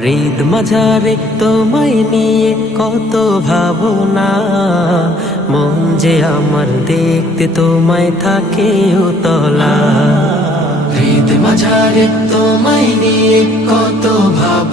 হৃদ মাঝারে তোমায় নিয়ে কত ভাবনা মন যে আমার দেখতে তোমায় থাকে ও তলা হৃদ মাঝারে তোমায় নিয়ে কত ভাব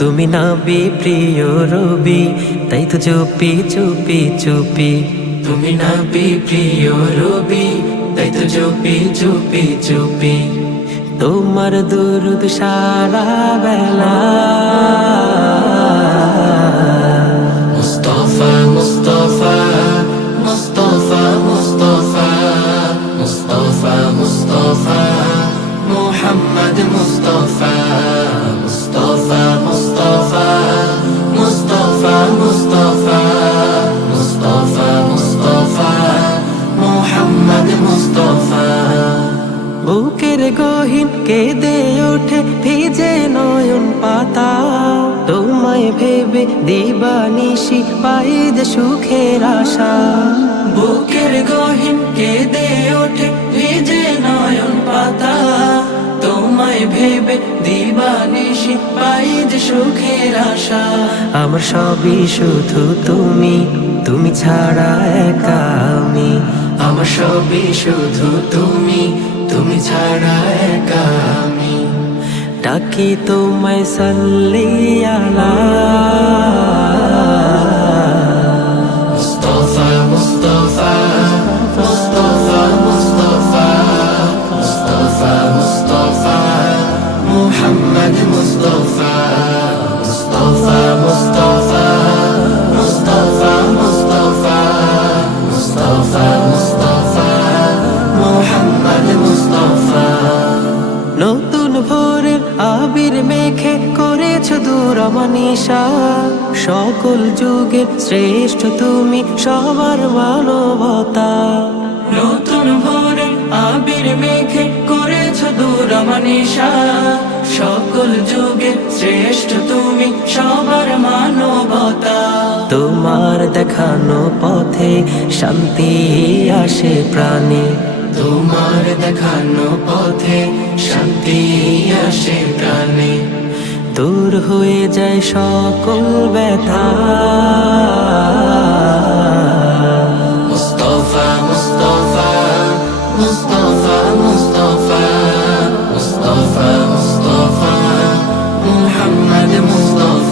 তুমি নাবি প্রিয় রবি তাই তো চুপি চুপি চুপি। তুমি নাবি প্রিয় রবি তাই তো চুপি চুপি চুপি। তোমার দুরুদ সারা বেলা। মুস্তফা মুস্তফা মুস্তফা মুস্তফা মুস্তফা মুস্তফা মুহাম্মদ মুস্তফা। বুকের গহীন কেঁদে ওঠে ভিজে নয়ন পাতা। তোমায় ভেবে দিবানিশি পাই যে সুখের আশা। বুকের গহীন কেঁদে ওঠে ভিজে নয়ন পাতা। তোমায় ভেবে দিবানিশি পাই যে সুখের আশা। আমার সবই শুধু তুমি তুমি ছাড়া একা। সবই শুধু তুমি তুমি ছাড়া একা আমি। ডাকি তোমায় সাল্লি আলা। দূর মনীষা সকল যুগের শ্রেষ্ঠ তুমি সবার মানবতা। নতুন ভোরের আবির মেখে করেছ দূর মনীষা সকল যুগের শ্রেষ্ঠ তুমি সবার মানবতা। তোমার দেখানো পথে শান্তি আসে প্রাণী। তোমার দেখানো পথে শান্তি আসে প্রাণে। দূর হয়ে যায় সকল ব্যথা। মুস্তফা মুস্তফা মুস্তফা মুস্তফা মুস্তফা মুস্তফা মুহাম্মদ মুস্তফা।